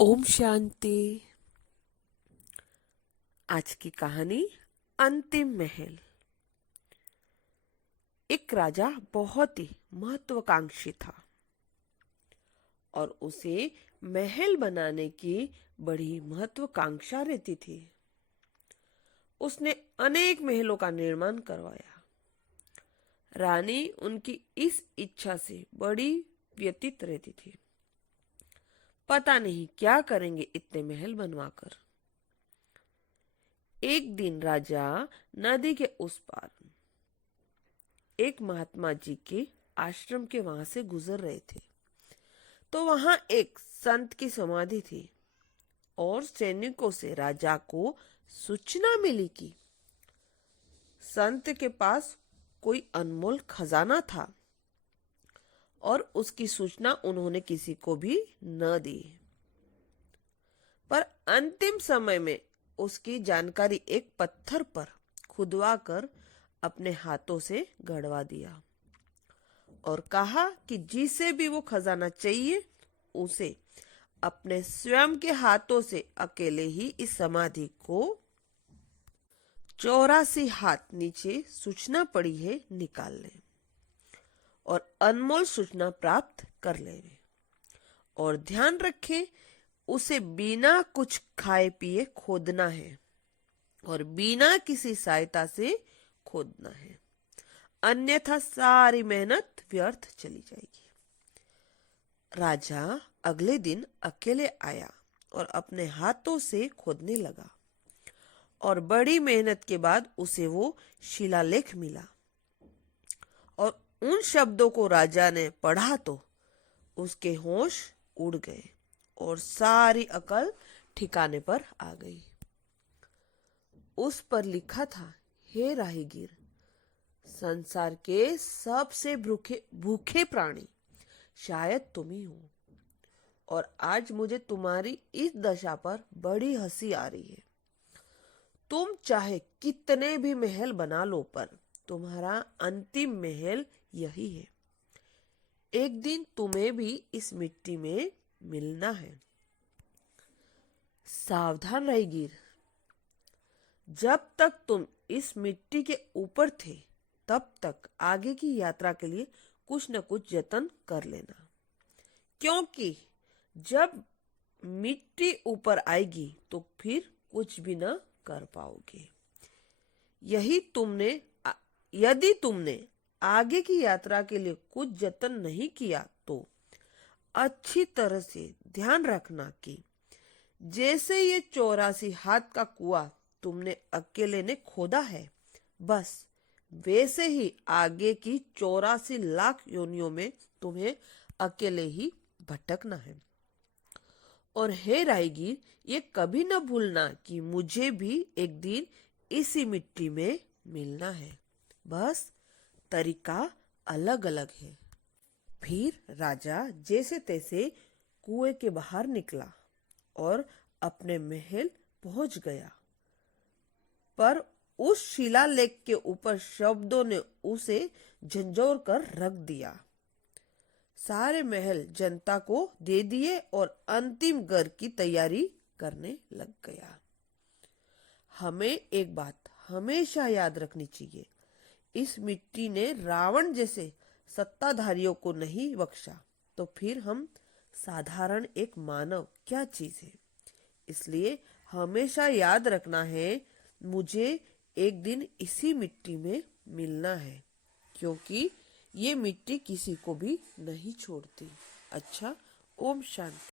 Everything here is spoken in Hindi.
ओम शांति। आज की कहानी अंतिम महल। एक राजा बहुत ही महत्वाकांक्षी था और उसे महल बनाने की बड़ी महत्वाकांक्षा रहती थी। उसने अनेक महलों का निर्माण करवाया। रानी उनकी इस इच्छा से बड़ी व्यतीत रहती थी। पता नहीं क्या करेंगे इतने महल बनवाकर। एक दिन राजा नदी के उस पार एक महात्मा जी के आश्रम के वहां से गुजर रहे थे, तो वहां एक संत की समाधि थी और सैनिकों से राजा को सूचना मिली कि संत के पास कोई अनमोल खजाना था और उसकी सूचना उन्होंने किसी को भी न दी। पर अंतिम समय में उसकी जानकारी एक पत्थर पर खुदवा कर अपने हाथों से गड़वा दिया और कहा कि जिसे भी वो खजाना चाहिए उसे अपने स्वयं के हाथों से अकेले ही इस समाधि को 84 हाथ नीचे सूचना पड़ी है निकाल ले और अनमोल सूचना प्राप्त कर ले। और ध्यान रखें, उसे बिना कुछ खाए पिए खोदना है और बिना किसी सहायता से खोदना है, अन्यथा सारी मेहनत व्यर्थ चली जाएगी। राजा अगले दिन अकेले आया और अपने हाथों से खोदने लगा और बड़ी मेहनत के बाद उसे वो शिलालेख मिला और उन शब्दों को राजा ने पढ़ा तो उसके होश उड़ गए और सारी अकल ठिकाने पर आ गई। उस पर लिखा था, हे राहीगीर, संसार के सबसे भूखे भूखे प्राणी शायद तुम ही हो और आज मुझे तुम्हारी इस दशा पर बड़ी हंसी आ रही है। तुम चाहे कितने भी महल बना लो, पर तुम्हारा अंतिम महल यही है। एक दिन तुम्हें भी इस मिट्टी में मिलना है। सावधान रहेगीर, जब तक तुम इस मिट्टी के ऊपर थे तब तक आगे की यात्रा के लिए कुछ न कुछ जतन कर लेना, क्योंकि जब मिट्टी ऊपर आएगी तो फिर कुछ भी न कर पाओगे। यदि तुमने आगे की यात्रा के लिए कुछ जतन नहीं किया तो अच्छी तरह से ध्यान रखना कि जैसे ये 84 हाथ का कुआं तुमने अकेले ने खोदा है, बस वैसे ही आगे की 84 लाख योनियों में तुम्हें अकेले ही भटकना है। और हे राहीगीर, ये कभी न भूलना कि मुझे भी एक दिन इसी मिट्टी में मिलना है, बस तरीका अलग अलग है। फिर राजा जैसे तैसे कुएं के बाहर निकला और अपने महल पहुंच गया, पर उस शिलालेख के ऊपर शब्दों ने उसे झंझोर कर रख दिया। सारे महल जनता को दे दिए और अंतिम घर की तैयारी करने लग गया। हमें एक बात हमेशा याद रखनी चाहिए, इस मिट्टी ने रावण जैसे सत्ताधारियों को नहीं बख्शा, तो फिर हम साधारण एक मानव क्या चीज है। इसलिए हमेशा याद रखना है, मुझे एक दिन इसी मिट्टी में मिलना है, क्योंकि ये मिट्टी किसी को भी नहीं छोड़ती। अच्छा, ओम शांति।